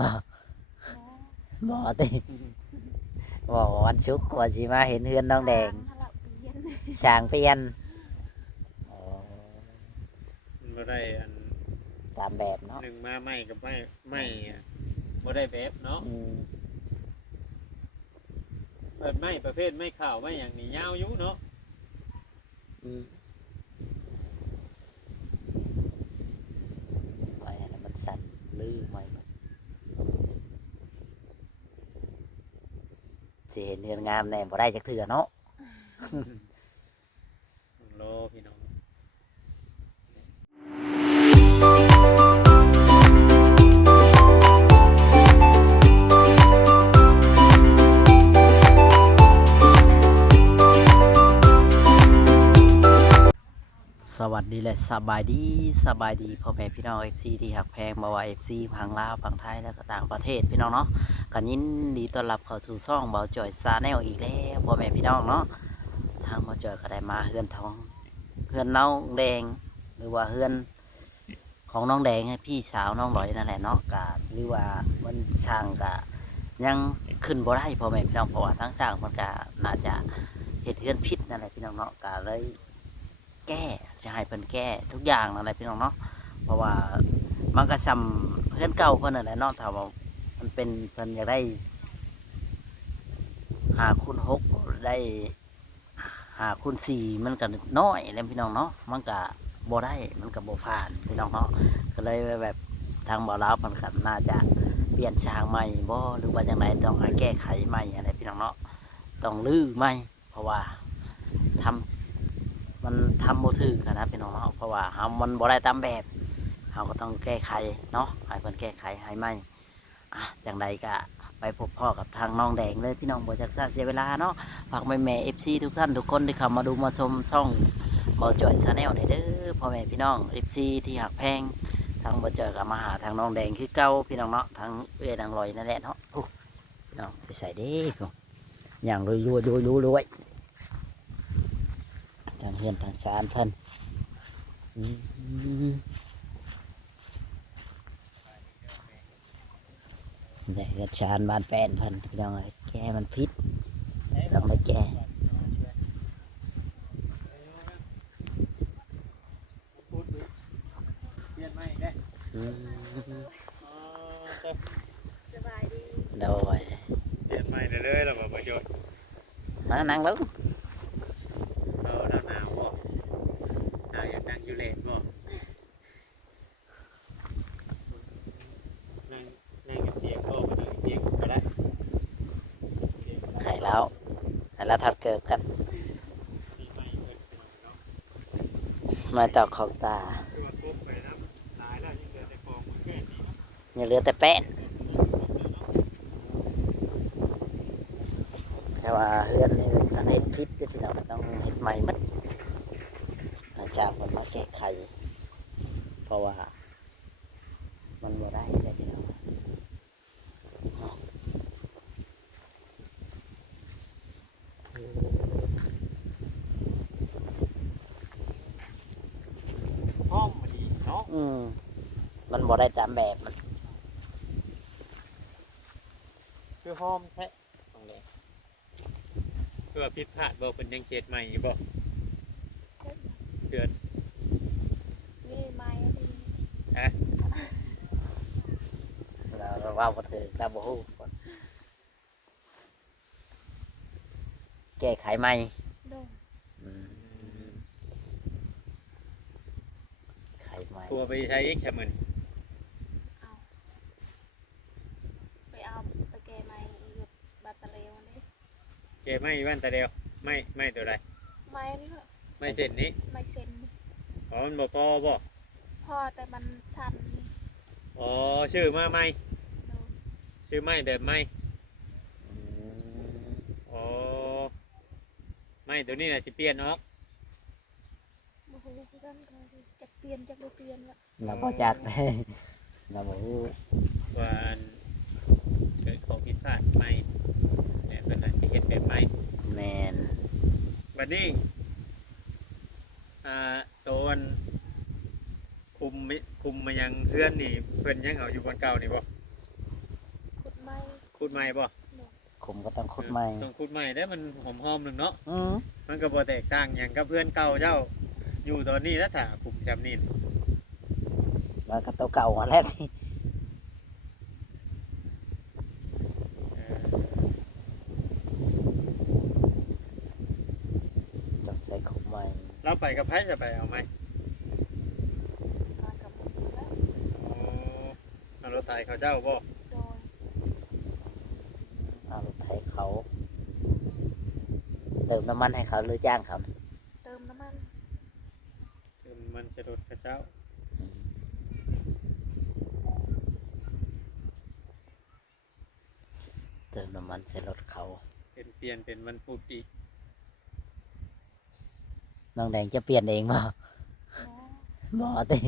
บ่บ่ติบ่วันศุกร์ว่าสิมาเห็นเฮือนน้องแดงช่างเปลี่ยนอ๋อ มันบ่ได้อัน ตามแบบเนาะ หนึ่งมาไม่กับไม่อะบ่ได้แบบเนาะ อืม เปิดไม่ประเภทไม่ข่าวไม่อย่างนี้ยาวอยู่เนาะ อืมไว้อันนั้นมันสั่นลือไหมมันสิเห็นเฮือนงามแน่บ่ได้จักเทื่อเนาะ รอพี่น้อง สวัสดีและสบายดีพ่อแม่พี่น้อง FC ที่หักแพงบ่ว่า FC พังลาวพังไทยแล้วก็ต่างประเทศพี่น้องเนาะกันยินดีต้อนรับเข้าสู่ช่องเบาจ่อยซาแนลอีกแล้วพ่อแม่พี่น้องเนาะทางเบาจ่อยก็ได้มาเฮือนน้องแดงหรือว่าเฮือนของน้องแดงให้พี่สาวน้องหลอยนั่นแหละเนาะกะหรือว่ามันสร้างกะยังขึ้นบ่ได้พ่อแม่พี่น้องเพราะว่าทั้งสร้างมันกะน่าจะเฮ็ดเฮือนผิดนั่นแหละพี่น้องเนาะกะเลย แก้จะให้เพิ่นแก้ทุกอย่างอะไรพี่น้องเนาะเพราะว่ามันก็ซ้ำเพื่อนเก่าเพิ่นนั่นแหละเนาะถ้าว่ามันเป็นเพิ่นอยากได้5x6ได้5x4มันก็น้อยแล้วพี่น้องเนาะมันก็บ่ได้มันก็บ่ผ่านพี่น้องเนาะก็เลยแบบทางบ่าวลาวเพิ่นก็น่าจะเปลี่ยนช่างใหม่บ่หรือว่าจังไดต้องให้แก้ไขใหม่อะไรพี่น้องเนาะต้องรื้อใหม่เพราะว่าทำ มันทำบ่ถึกนะพี่น้องเนาะเพราะว่ามันบ่ได้ตามแบบเราก็ต้องแก้ไขเนาะให้เพิ่นแก้ไขให้ใหม่จังใดก็ไปพบพ่อกับทางน้องแดงเลยพี่น้องบ่จักซ่าเสียเวลาเนาะฝากแม่ๆ FC ทุกท่านทุกคนที่เข้ามาดูมาชมช่องเบาจ่อยชาแนลนี่เด้อพ่อแม่พี่น้อง FC ที่หักแพงทางบ่เจอกับมาหาทางน้องแดงคือเก่าพี่น้องเนาะทางเอื้อยนางลอยนั่นแหละเนาะพี่น้องไปใส่เด้ออย่างรวยทางเฮือนทางชานเพิ่นได้เฮือนชานบ้านแป้นเพิ่นพี่น้องเอ้ยแก้มันพิษต้องได้แก้เปลี่ยนไม่ได้สบายดี โดย เปลี่ยนไม่เลยเราบอกประโยชน์ มานั่งลง เราหนาวบ่หนาวอยากนั่งอยู่เลนบ่นั่งกับเตียงก็มานั่งกับเตียงก็ได้ ไข่แล้วทับเกิดกัน มีไม่เพิ่นเนาะ มาต่อของตา คือว่าปุ๊บไปน้ำหลายแล้วยังเหลือแต่ฟองมันแค่นี้เนาะ อย่าเหลือแต่แป้นแค่ว่าเฮือนนี่คันเห็ดพิษพี่น้องต้องเห็ดใหม่หมดอาจารย์มันมาแก้ไขเพราะว่ามันบ่ได้เลยพี่น้อง ห้อมมาดีเนาะ มันบ่ได้ตามแบบมัน คือห้อมแท้ตรงเลยเพื่อผิดพลาดบ่เป็นยังเขตใหม่อยู่บ่เดือน นี่ไม้ดี ฮะ เราว่าบ่ถือเราบ่ฮู้แก้ไขใหม่ โดน อืมไขใหม่ ตัวไปใช้อีกใช่มั้ย เอาไปเอาตะแกรงไม้หยุดบัตเตอรี่วันนี้ เกไม่วันแต่เดียวไม่ตัวใด ไม้นี่เหรอ ไม่เสร็จนี้ ไม้เซ็น อ๋อมันบ่พอบ่ พอแต่มันสั่นนี่ อ๋อชื่อมาไม่ โดน ชื่อไม่แบบไม่ อืม อ๋อไม่ตัวนี้น่ะสิเปลี่ยนออก โอ้โหกันก็จะเปลี่ยนจะบ่เปลี่ยนละ เราบ่จักเลยเราบ่ฮู้ ว่าเกิดของผิดพลาดไม่แบบนั้นน่ะสิเฮ็ดแบบไม่ แมน บัดนี้ตัวมันคุมมายังเพื่อนนี่เพิ่นยังเอาอยู่บนเก่านี่บ่ ขุดใหม่บ่ ขุมก็ต้องขุดใหม่ ต้องขุดใหม่ได้มันหอมๆหนึงเนาะ อืม มันก็บ่แตกต่างหยังกับเพื่อนเก่าเจ้าอยู่ตอนนี้แล้วถ้าขุดจำนี่ แล้วก็ตัวเก่ามาแล้วที่ เออ ต้องใส่ขุมใหม่ เราไปกับไผจะไปเอาไหม การกับหมูแล้ว โอ้เอารถไถเขาเจ้าบ่ โดย เอารถไถเขา เติมน้ำมันให้เขาหรือจ้างเขา เติมน้ำมัน คือมันจะรถเขาเจ้า เติมน้ำมันใส่รถเขา เป็นเปลี่ยนเป็นวันพุธอีก น้องแดงจะเปลี่ยนเองบ่ หมอ บ่ติ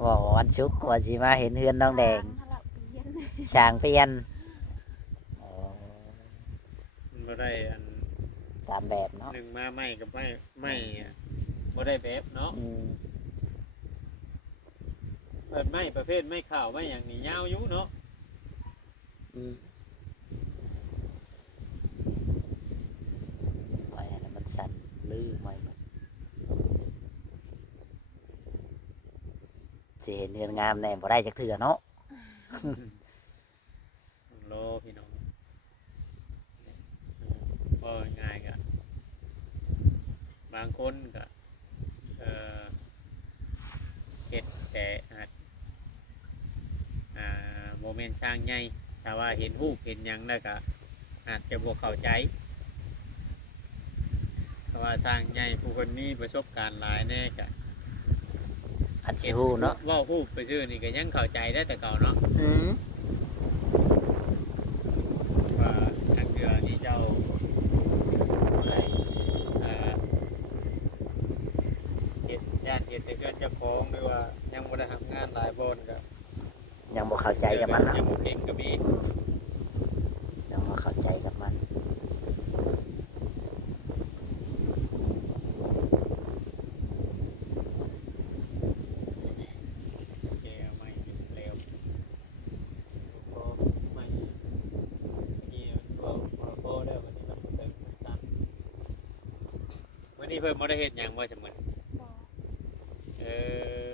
บ่วันศุกร์กว่าสิมาเห็นเฮือนน้องแดง ทางละเปลี่ยน ช่างเปลี่ยนอ๋อ มันบ่ได้อัน ตามแบบเนาะ หนึ่งมาไม่กับไม่อะบ่ได้แบบเนาะ อืม เปิดไม่ประเภทไม่ข่าวไม่อย่างนี้ยาวอยู่เนาะ อืมไว้ให้มันสั่นลื้อไว้มันสิเห็นเฮือนงามแน่บ่ได้จักเทื่อเนาะ รอพี่น้องก็ง่ายกะบางคนก็เฮ็ดแต่อาจโมเมนต์สร้างใหญ่แต่ว่าเห็นรูปเห็นหยังแล้วก็อาจจะบ่เข้าใจเพราะว่าสร้างใหญ่ผู้คนมีประสบการณ์หลายแน่ก็ อันสิฮู้เนาะ เว่ารูปไปชื่อนี่ก็ยังเข้าใจได้แต่เก่าเนาะ อืม ว่าทางเรือนี่เจ้าเฮ็ดย่านเฮ็ดแต่เกินเจ้าของหรือว่ายังบ่ได้ทำงานหลายบอนก็ ยังบ่เข้าใจกับมันเนาะ ยังบ่เก่งก็มี ยังบ่เข้าใจกับมัน แกเอาไม่เร็วพอไม่เมื่อกี้พอแล้ววันนี้มันเติมตันวันนี้เพิ่นบ่ได้เฮ็ดหยังว่าจังมื้อนี้ บ่ เออ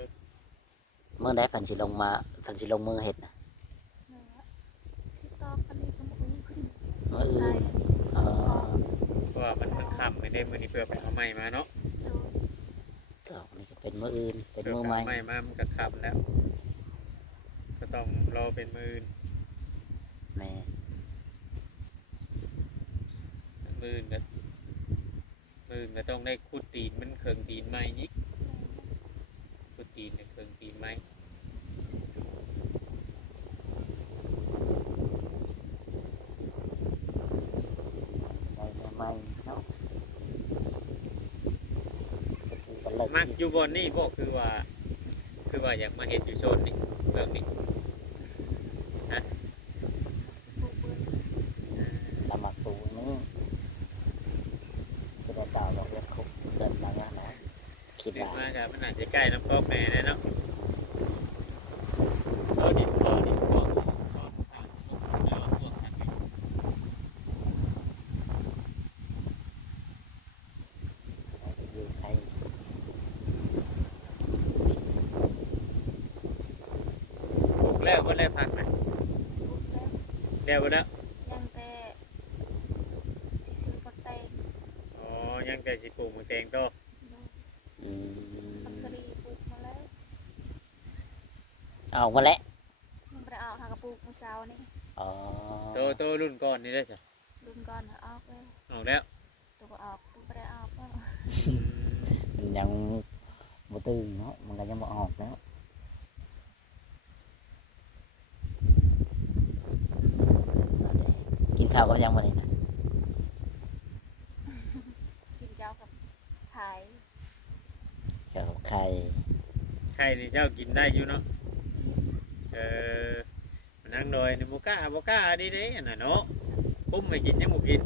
เมื่อใดเพิ่นสิลงมาเพิ่นสิลงมือเฮ็ดน่ะ นั่นละที่ตอกอันนี้ก็บ่มีขึ้น มื้ออื่ ใส่ น อันนี้ เอ่อ เพราะว่ามันค่ำไม่ได้มื้อนี้เพื่อไปเอาไม้มาเนาะ โดย ดอกนี่ก็เป็นมื้ออื่น เป็น เพื่อ มื้อ ไป ใหม่ เอาไม้มามันก็ค่ำแล้ว ก็ต้องรอเป็นมื้ออื่น แม่ มื้ออื่นก็มื้ออื่นก็ต้องได้ขุดตีนมันเครื่องตีนไม้อีกขุดตีนเนี่ยเครื่องตีนไม้ ได้มื้อใหม่เนาะก็เลิก มักอยู่บอนนี่บ่คือว่าอยากมาเฮ็ดอยู่โซนนี่เรื่องนี้ ปลูกเบิด ละหมักตูนึงก็ได้ต่อบอกเรื่องคุกเกินมาแล้วนะคิด เด็ก ว่า มากครับมันอาจจะใกล้น้ำก๊อกแม่เลยเนาะเอาดินพวกพวกทางแล้วพวกทางนี้ อยู่ไทย ปลูกแล้วก็แล้วพักไหม ปลูกแล้ว แล้วบ่แล้ว ยังแต่สิซื้อปักแตง อ๋อยังแต่สิปลูกมะแตงโต โดย อืม ปักสลีปลูกมาแล้ว เอามาแล้ว ยังบ่ได้ออกหากระปลูกมื้อเช้านี่ อ๋อ โตรุ่นก่อนนี่ได้จ้ะ รุ่นก่อนน่ะออกแล้ว เอาแล้ว ตัวบ่ออกตัวบ่ได้ออกแล้ว มันยังบ่ตื่นเนาะมันก็ยังบ่ออกแล้วสวัสดีกินข้าวกับยังบ่นี่นะ กินเจ้ากับขาย ข้าวกับไข่ ใครนี่เจ้ากินได้อยู่เนาะเออมันนั่งดอยนี่บ่กล้าดีเด้อันน่ะเนาะคุ้มให้กินยังบ่กิน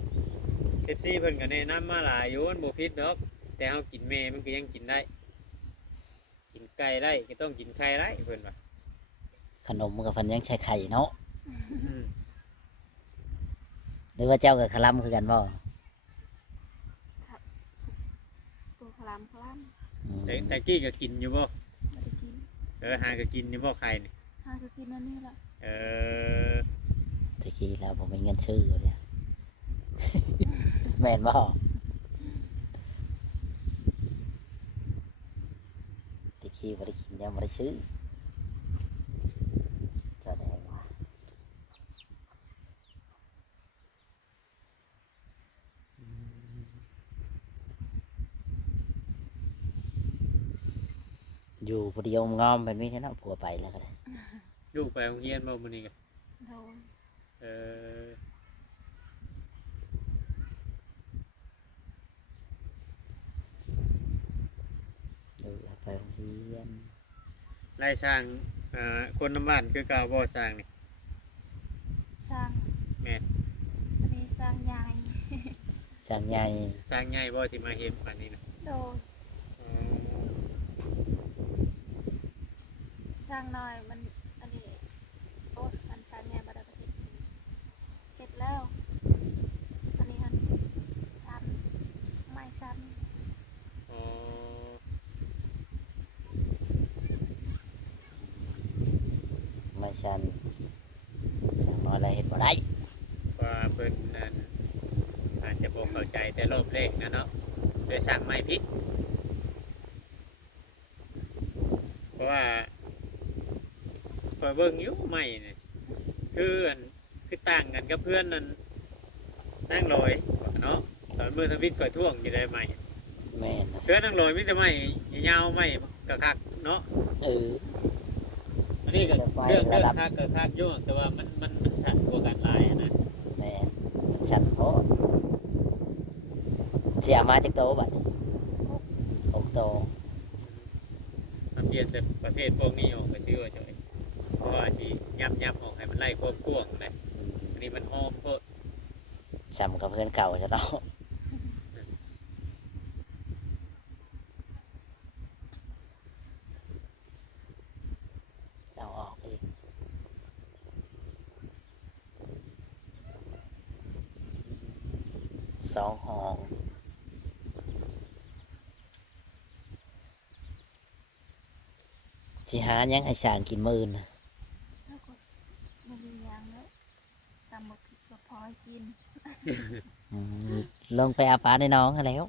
เซฟซี่เพิ่นก็แนะนำมาหลายอยู่มันบ่ผิดดอกแต่เฮากินแม่มันก็ยังกินได้ กินไก่ได้ก็ต้องกินไข่ได้เพิ่นว่า ขนมมันก็เพิ่นยังใช้ไข่เนาะ อืม หรือว่าเจ้ากับคลัมคือกันบ่ ตัวคลามคลาม อืม แต่กี้ก็กินอยู่บ่ ไม่ได้กิน หาก็กินอยู่บ่ไข่นี่ หาก็กินอันนี้ละ เออ ตะกี้แล้วผมมีเงินซื้ออยู่เนี่ย แม่นบ่ตะกี้บ่ได้กินยังบ่ได้ซื้อแสดงว่าอยู่ผู้เดียวงอมแบบนี้แท้เนาะผัวไปแล้วก็ได้ ลูกไปโรงเรียนบ่มื้อนี้ก็ โดน เออ ดูแลไปโรงเรียน ไล่สร้างคนน้ำบ้านคือเก่าบ่สร้างนี่ สร้าง แม่น อันนี้สร้างใหญ่ ช่างใหญ่ สร้างใหญ่บ่ที่มาเฮ็ดปานนี้นะ โดน อ๋อ สร้างน้อยมันอันนี้โอ้ยมันสร้างใหญ่บ่ได้ก็เฮ็ดแล้วอันนี้หันสั้นไม้สั้น อ๋อ ไม่ชันช่างน้อยอะไรเห็นบ่ได้ ว่าเพิ่นนั่นอาจจะบ่เข้าใจแต่รอบแรกนะเนาะโดยสร้างไม้ผิดเพราะว่าพอยเบิ่งอยู่ไม้นี่คืออันคือต่างกันกับเพื่อนนั่นนั่งลอยเนาะตอนมือทวิตก่อยท่วงอยู่ได้ไม้ แม่นนะ เพื่อนนั่งลอยมีแต่ไม้ยาวๆไม้กะคักเนาะ เออ อันนี้ก็เรื่องคักกะคักอยู่แต่ว่ามันสั่นกว่ากันหลายอะนะ แม่นชันโพเสียมาจากโตบัดนี้6โต มันเปลี่ยนแต่ประเภทพวกนี้ออกก็ชื่อว่าจ่อยเพราะว่าสิยับออกให้มันไล่ควบกวงเลยอันนี้มันหอมโพด จำกับเพื่อนเก่าจะเนาะเอาออกอีก2 ห้องสิหายังให้ช่างกินมื้อนะ แล้วก็บ่มีหยังแล้วตำบักพริกก็พอให้กิน อืมลงไปอาบน้ำในน้องกันแล้ว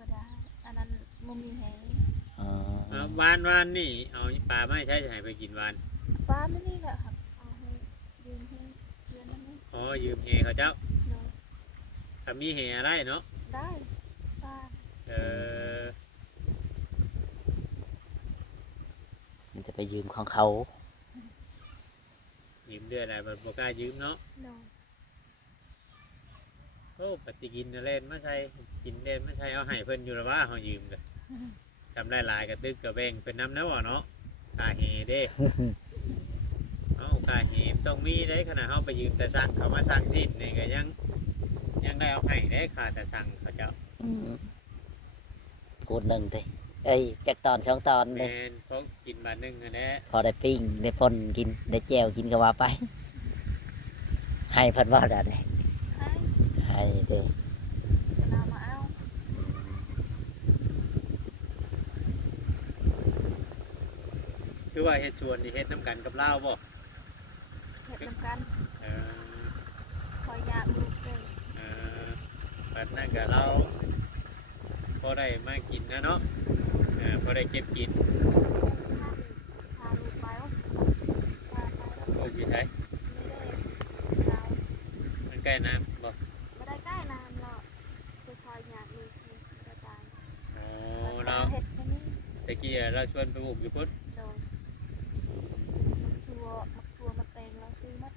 บ่ได้อันนั้นบ่มีให้ อ๋อ วานนี่เอาปลาไม่ใช่จะให้ไปกินวาน ป้าไม่นี่แหละครับเอาให้ยืมให้เพื่อนนั่นนี่ อ๋อยืมเฮเขาเจ้า เนาะ ถ้ามีเฮอะไรเนาะ ได้ป้า เออ มันจะไปยืมของเขา ยืมเดือนอะไรแบบบกล้ายืมเนาะ เนาะ โอ้ปัจจิกินเล่นไม่ใช่กินเล่นไม่ใช่เอาให้เพิ่นอยู่แล้วว่าเขายืมกันทำได้หลายกระตึกกระแบงเป็นน้ำแล้วเนาะกาเฮเด้ เอากาเฮมต้องมีได้ขนาดเขาไปยืมแต่สั่งเขามาสั่งสิ้นนี่ก็ยังได้เอาให้ได้ขาแต่สั่งเขาเจ้า กูดหนึ่งทีเอ้ยจากตอนสองตอน แม เลย นเขากินบาทหนึงอันนี้ พอได้ปิ้งได้ป่นกินได้แจวกินก็ว่าไป ให้เพันว่าได้ ให้ ให้เด้ จะนำมาเอา คือว่าเฮ็ดชวนนี่เฮ็ดน้ำกันกับเล่าวบ่ เห็ดนำกัน เออ คอยอยากลูกเลย แบบนั้นกับเราพอได้มากินนะเนาะพอได้เก็บกิน พาลูกไปวะพาไปแล้ว โอ้ยใช่ ไม่ได้สาว มันใกล้น้ำบ่ ไม่ได้ใกล้นานหรอกคือคอยอยากลูกนี่กระจาย อ๋อ แต่ เรา เห็ดแค่นี้ ตะกี้เราชวนไปปลูกอยู่พุ่น โดนมักทัวมาเตงเราซื้อมัด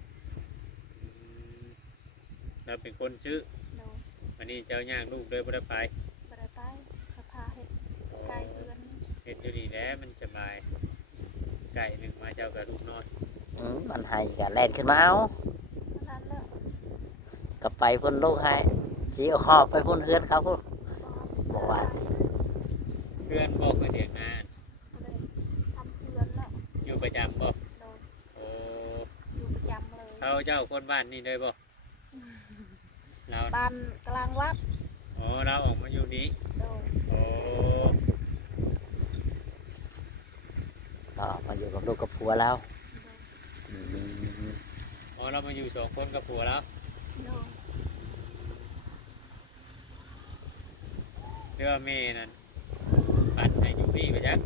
เราเป็นคนชื่อ โดน วันนี้เจ้าย่างลูกเลยบ่ได้ไป ไม่ได้ไปเขาพาเห็ดไก่เดือน เห็นอยู่นี่แหล้วมันสบาย ไก่หนึ่งมาเจ้ากับลูกน้อย มันให้กันแล่นขึ้นมาเอา นานแล้ว กลับไปพุ่นลูกให้จีเอาคอบไปพุ่นเฮือนเขาพุ่นบอกว่า เพื่อนบอกมาเถียงงาน ไม่ได้ทำเพื่อนแล้ว อยู่ประจำบ่ โดน โอ้ อยู่ประจำเลย เขาเจ้าคนบ้านนี่เลยบ่ เรา บ้านกลางวัด อ๋อเราออกมาอยู่นี้ โดย โอ้ ก็มาอยู่กับลูกกับผัวแล้ว โดย อืม อ๋อเรามาอยู่2คนกับผัวแล้ว โดย เรื่องแม่นั่นปั่นให้อยู่พี่ไปจัง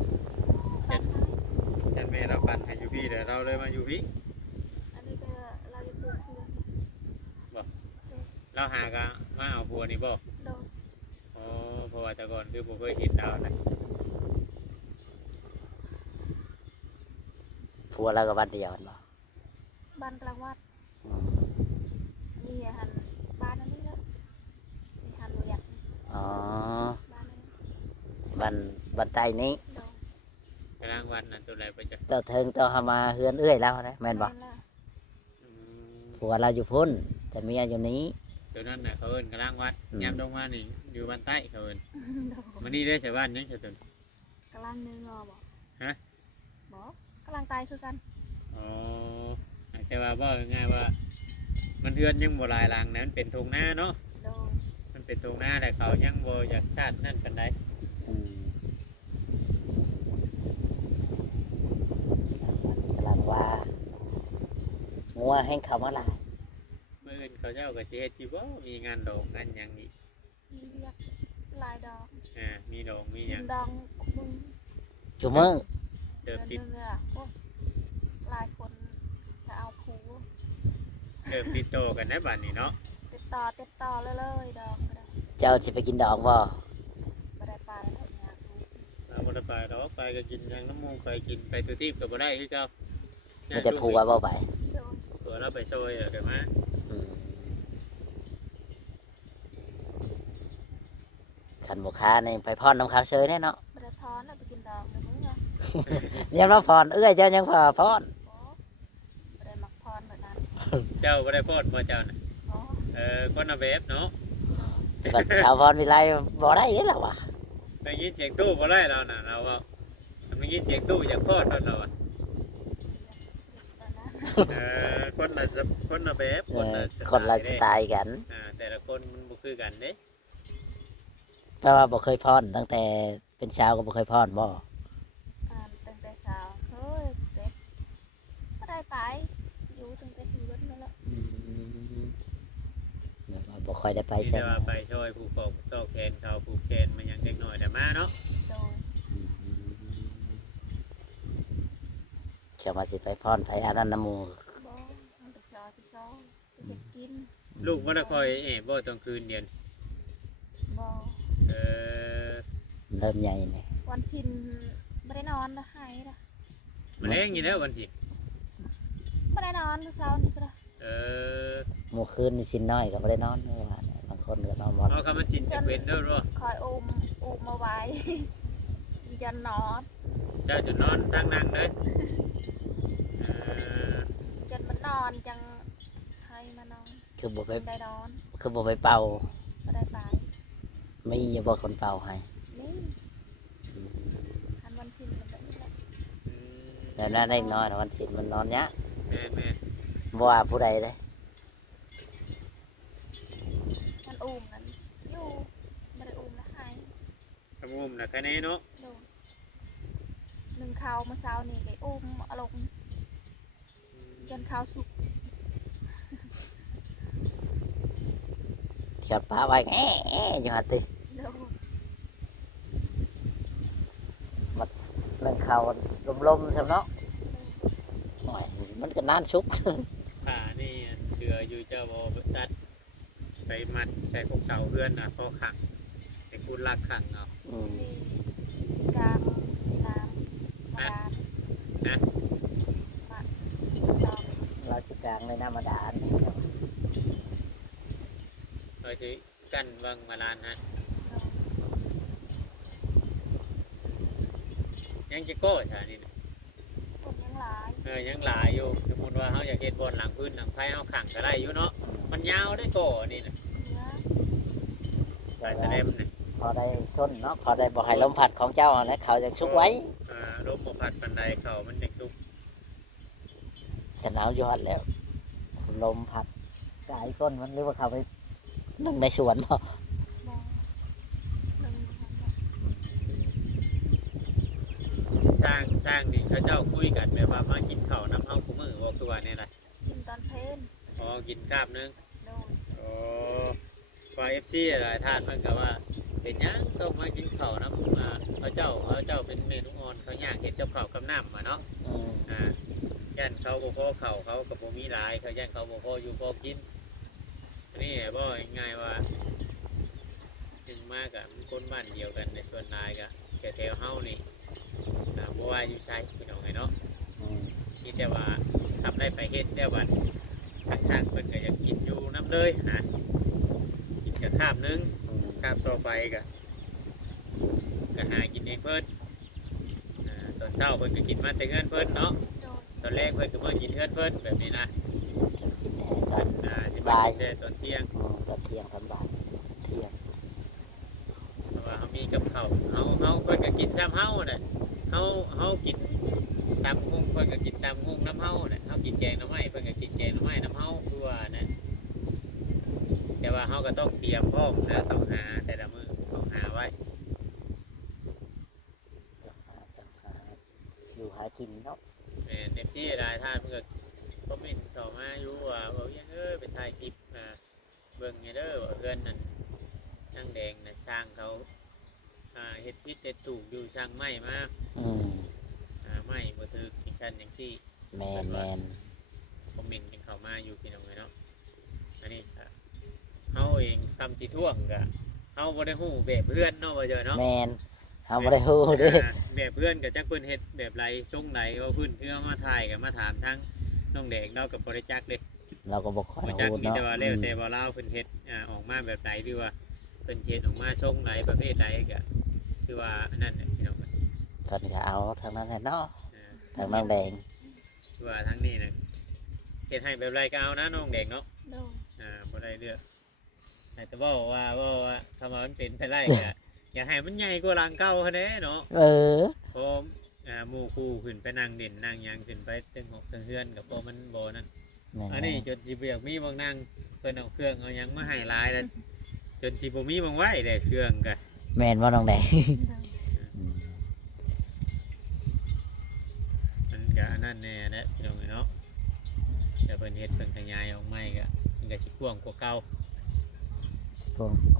บ้านนั้น จันแม่เราปั่นให้อยู่พี่เดี๋ยวเราเลยมาอยู่พี่ อันนี้ก็เราจะปลูกเพื่อน เราหากะมาเอาผัวนี่บ่ โดย อ๋อเพราะว่าแต่ก่อนคือผมเคยเห็นดาวนะ ผัวแล้วก็บ้านเดียวกันบ่ บ้านกลางวัด อืม มีอาหารบ้านอันนี้แล้วมีอาหารเรียก อ๋อ บ้านนี้ บ้านใต้นี้ โดย กลางวันนั่นตัวอะไรไปจ้ะ เต่าเทิงเต่าหามาเฮือนเอื้อยแล้วนะแม่นบ่ แม่ะ อืม ผัวเราอยู่พุ่นแต่เมียอยู่นี้ ตัวนั้นน่ะเขาเอิ้นกลางวัด อืม ยามลงมานี่อยู่บ้านใต้เขาเอิ้น โดย มันนี่ได้ชาวบ้านยังจะตึง กำลังเนื้องอบอก ฮะ บอกกำลังตายคือกัน อ๋อแค่ว่าบ่ง่ายๆว่า มันเฮือนยังบ่หลายหลังนะมันเป็นทุ่งนาเนาะ โดย มันเป็นทุ่งนาแต่เขายังบ่อยากชาตินั่นปานใด อืมกำลังว่างัวให้เขามาหลาย มื้ออื่นเขาเจ้าก็สิเฮ็ดอยู่บ่มีงานดอกงานหยังอีก มีเรียกลายดอก มีดอกมีหยัง ดองมึง จุมือ เติบติด เนื้อพวกหลายคนจะเอาผู เติบติดโตกันนะบัดนี้เนาะ ติดต่อเลยดอกไม่ได้ เจ้าสิไปกินดอกบ่ ไม่ได้ไปแล้วเนี่ย เราบ่ได้ไปดอกไปก็กินหยังน้ำมูกไปกินไปตัวที่ก็บ่ได้คือเจ้า มันจะผัวบ่ไป โดย ผัวเราไปซอยเดี๋ยวมา อืมขันบุคาในไปพรน้ำขาวเชยแน่เนาะ ไม่ได้พรแล้วไปกินดอกเดี๋ยวมึงอ่ะ ยังมาพรเอื้อยเจ้ายังพอพร โอ้ไม่ได้มักพรแบบนั้น เจ้าบ่ได้โพดบ่เจ้าน่ะ โอ้ คนละแบบเนาะ บัดชาวพรวิไลบ่ได้เด้อล่ะวะ ได้ยินเสียงตู้บ่ได้เราน่ะเราว่าได้ยินเสียงตู้อยากโพดเราอ่ะ แบบนั้น คนละแบบ คนละสไตล์กัน แต่ละคนมันบ่คือกันเด้ แปลว่าบ่เคยพรตั้งแต่เป็นชาวก็บ่เคยพรบ่ ตั้งแต่สาวเฮ้ยเด็กไม่ได้ไปอยู่ตั้งแต่อยู่นั่นแหละ แบบว่าบ่ค่อยได้ไป ที่ ใช่ จะ ไหม ว่าไปช่วยผู้ปกตอกแขนเขาผู้แขนมันยังเด็กหน่อยแต่มาเนาะ โดย เขียวมาสิไปพรไปอันนั้นน้ำหมู บ่มันไปซอยไปเห็ดกิน ลูกบ่ได้คอยบ่ตอนคืนเดียน บ่ เออ เริ่มใหญ่เลย วันชินไม่ได้นอนนะหายนะ มาแรงอยู่แล้ววันสิ ไม่ได้นอนเช้านี่ก็ได้ เออ หมู่คืนนี่สินน้อยก็บ่ได้นอนเมื่อวานเนี่ยบางคนก็นอนหมด เอาคำว่าชินจะเป็นเด้อบ่ คอยอุ้มมาไว้ ยันนอน เจ้าจะนอนตั้งนั่งเลยเออ จนมันนอนจังให้มานอน คือบ่ไป ได้นอน คือบ่ไปเป่า ไม่ได้ไป ไม่อย่าบอกคนเป่าให้ นี่อันวันชินมันแบบนี้แหละ แล้วน่าได้นอนวันศิลมันนอนเนี้ย แม่ บ่ว่าผู้ใดเลย มันอุ้มนั้นอยู่ไม่ได้อุ้มนะหาย ขมุมนะคะแน่เนาะ โดนหนึ่งข้าวเมื่อเช้านี่ไปอุ้มเอาลงจนข้าวสุก เขียดป้าไว้แง่อยู่หัดติ โดน เรื่องเขาลมๆซะเนาะโอ้ยมันก็นานชุก ป่านี่เดืออยู่เจ้าบ่ตัดไปมัดใส่พวกเสาเพื่อนน่ะพอขังให้คุณรักขังเอา อืม นี่สิกลางน้ำมาดาน นะ มาดอก เราสิกลางเลยน้ำมาดานนี่ เราจะกั้นเบิ่งมาลานฮะ โดน ยังจะโก้ใช่นี่นะ คนยังหลาย ยังหลายอยู่สมมติว่าเขาอยากเฮ็ดบนหลังพื้นหลังไฟเขาขังก็ได้อยู่เนาะมันยาวได้โก้นี่นะ เนื้อ สายแสลมนี่ พอได้ชนเนาะพอได้บ่ให้ลมพัดของเจ้าและเขาจะชุกไว้ ลมบ่พัดปันไดเขามันยังทุก สนาวอยอดแล้ว ลมพัดสายก้นมันหรือว่าเขาไป นึ่งในสวนบ่ บ่ลงทำแบบ สร้างนี่เขาเจ้าคุยกันแบบว่ามากินข้าวน้ำเฮาคุมื้อบ่คือว่าแนี่ล่ะ กินตอนเพลน พอกินคาบนึง โดน โอ้ฝ่าย FC หลายท่านมันก็ว่าเป็นหยังต้องมากินข้าวน้ำเขาเจ้าเป็นเมนูอ่อนเขาอยากเฮ็ดกับข้าวกับน้ำมาเนาะ อืม ย่านเขาบ่พอเขาก็บ่มีหลายเขาย่านเขาบ่พออยู่พอกินอันนี้บ่ง่ายๆว่าถึงมากอะมันคนบ้านเดียวกันในส่วนหลายก็แถวๆเฮานี่บ่ว่าอยู่ไสพี่น้องไงเนาะ อืม ที่แต่ว่าทำได้ไปเฮ็ดแต่ว่าทางช่างเพิ่นก็อยากกินอยู่นํเลยกินกะคาบนึง อืม คาบต่อไปก็หากินเองเพิ่นตอนเช้าเพิ่นก็กินมาแต่เงินเพิ่นเนาะ โดน ตอนแรกเพิ่นก็มากินเงินเพิ่นแบบนี้นะ กินแทนตอน ที่มากินแต่ตอนเที่ยง ตอนเที่ยงตอนบ่ายเที่ยง เพราะว่าเขามีกับเขาวเขาเพิ่นก็กินตามเฮาน่ะเขากินตามหุ้งเพิ่นก็กินตามหุ้งน้ำเฮาน่ะเขากินแกงหน้ำไม้เพิ่นก็กินแกงหน้ำไม้น้ำเฮาคือว่านะแต่ว่าเขาก็ต้องเตรียมพร้อมนะต้องหาแต่ละมื้อต้องหาไว้ จังหาอยู่หากินเนาะ เต็มที่หลายท่านเพิ่นก็คอมเมนต์เข้ามาอยู่ว่ายังไปถ่ายคลิปเบิ่งไงเด้อว่าเพื่อนนั่นช่างแดงน่ะช่างเขาเฮ็ดพิษเฮ็ดถูกอยู่ช่างไม้มาก อืม ไม้บ่ถืออีกชั้นอย่างที่ แมน คอมเมนต์กันเข้ามาอยู่พี่น้องเนาะอันนี้ก็เฮาเองคำสิท่วงก็เฮาบ่ได้ฮู้แบบเพื่อนเนาะว่าเจ้าเนาะ แมนเฮาบ่ได้ฮู้เด้ แบบเพื่อนก็จักเพิ่นเฮ็ดแบบไรช่งไหนว่าเพิ่นเพื่อมาถ่ายก็มาถามทั้งน้องแดงเนาะกับบ่ได้จักเด้ เราก็บ่ค่อย บ่จัก ฮู้ มี เนาะ แต่ว่าแล้วแต่ว่าลาวเพิ่นเฮ็ดออกมาแบบใดหรือว่าเพิ่นเฮ็ดออกมาช่งไหนประเภทใดก็คือว่าอันนั้นน่ะพี่น้อง เพิ่นก็เอาทางนั้นแหละเนาะ อ่า ทางน้องแดง คือว่าทั้งนี้น่ะเฮ็ดให้แบบไรก็เอานะน้องแดงเนาะ โดน บ่ได้เลือกแต่ว่าถ้าว่ามันเป็นไปได้ก็อยากให้มันใหญ่กว่าหลังเก่าคั่นแหละเนาะ เออ พอหมู่คู่ขึ้นไปนั่งเด่นนั่งหยังขึ้นไปถึงหกถึงเฮือนก็บ่มันบ่นั่น แม่น อันนี้จนสิบ่อยากมีบางนั่งเพิ่นเอาเครื่องเอาหยังมาให้หลายแล้วจนสิบ่มีบางไว้ได้เครื่องก็ แม่นบ่น้องแดง โดน อืม มันก็อันนั้นแน่แหละพี่น้องเนาะแต่เพิ่นเฮ็ดเพิ่นขยายออกใหม่ก็มันก็สิกว้างกว่าเก่า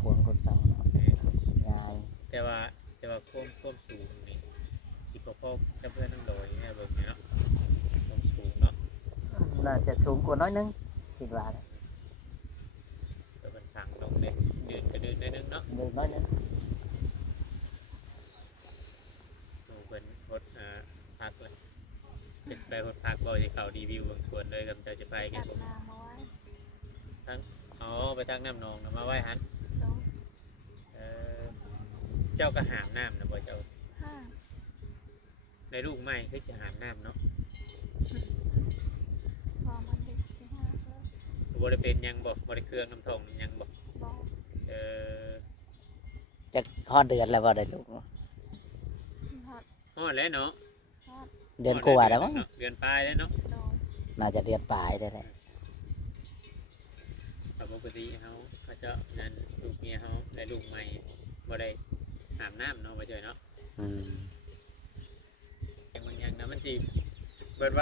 ควงคนเก่าเนาะยาย แต่ว่าความสูงนี่สิพอๆกับเพื่อนน้องโดยเนี่ยเบิ่งนี่เนาะความสูงเนาะ น่าจะสูงกว่าน้อยนึงคิดว่านะ แต่เพิ่นสั่งลงเด้ดื่นก็ดื่นได้นึงเนาะ เล็กน้อยนึง ดูเพิ่นรถพักเลยเป็นไปรถพักบ่สิเข้ารีวิวบางส่วนเลยกำลังจะไปกัน จัดน้ำมาไว้ อ๋อไปทางน้ำหนองน่ะมาไว้หัน โดน เออเจ้าก็หามน้ำนะบ่เจ้า ห้า ในลูกไม้คือสิหามน้ำเนาะ พอมันเด็กที่ห้าแล้ว บ่ได้เป็นหยังบ่ได้เครื่องน้ำทองน้ำหยังบ่ บอก เออ จะฮอดเดือนแล้วบ่ได้ลูก ฮอด ฮอดแล้วเนาะ ฮอด เดือนกว่าแล้วมั้ง เดือนปลายแล้วเนาะ โดน น่าจะเดือนปลายได้แหละ ปกติเขาจะนั่นลูกเมียเขาได้ลูกใหม่บ่ได้อาบน้ำเนาะบ่เจอเนาะ อืม อย่างบางอย่างนะมันสิเบิดไว